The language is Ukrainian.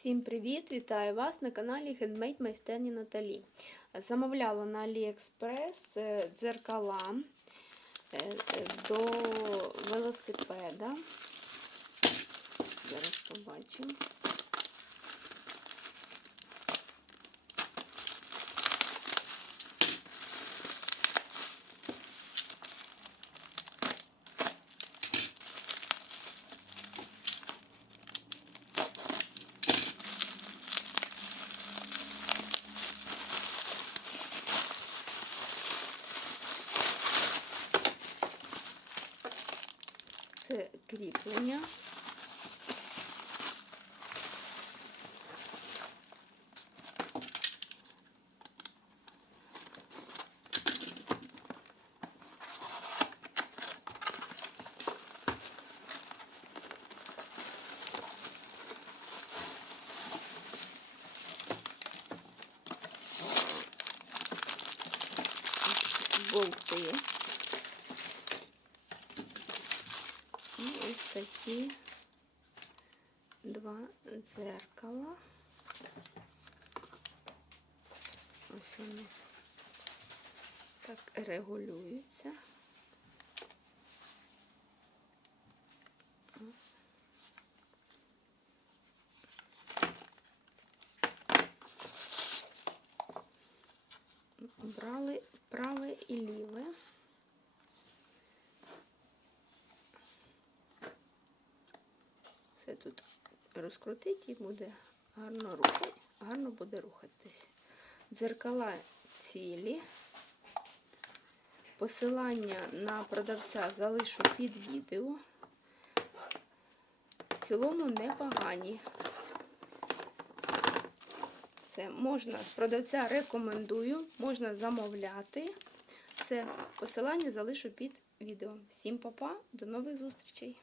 Всім привіт! Вітаю вас на каналі Handmade майстерні Наталі. Замовляла на AliExpress е, дзеркала е, до велосипеда. Зараз побачимо. Це кріплення. Болти. І ось такі два дзеркала. Ось вони так регулюються. Ось. Брали праве і ліве. Тут розкрутить і буде гарно рухати, гарно буде рухатись. Дзеркала цілі. Посилання на продавця залишу під відео. В цілому непогані. Все, можна продавця рекомендую, можна замовляти. Все, посилання залишу під відео. Всім па-па, до нових зустрічей!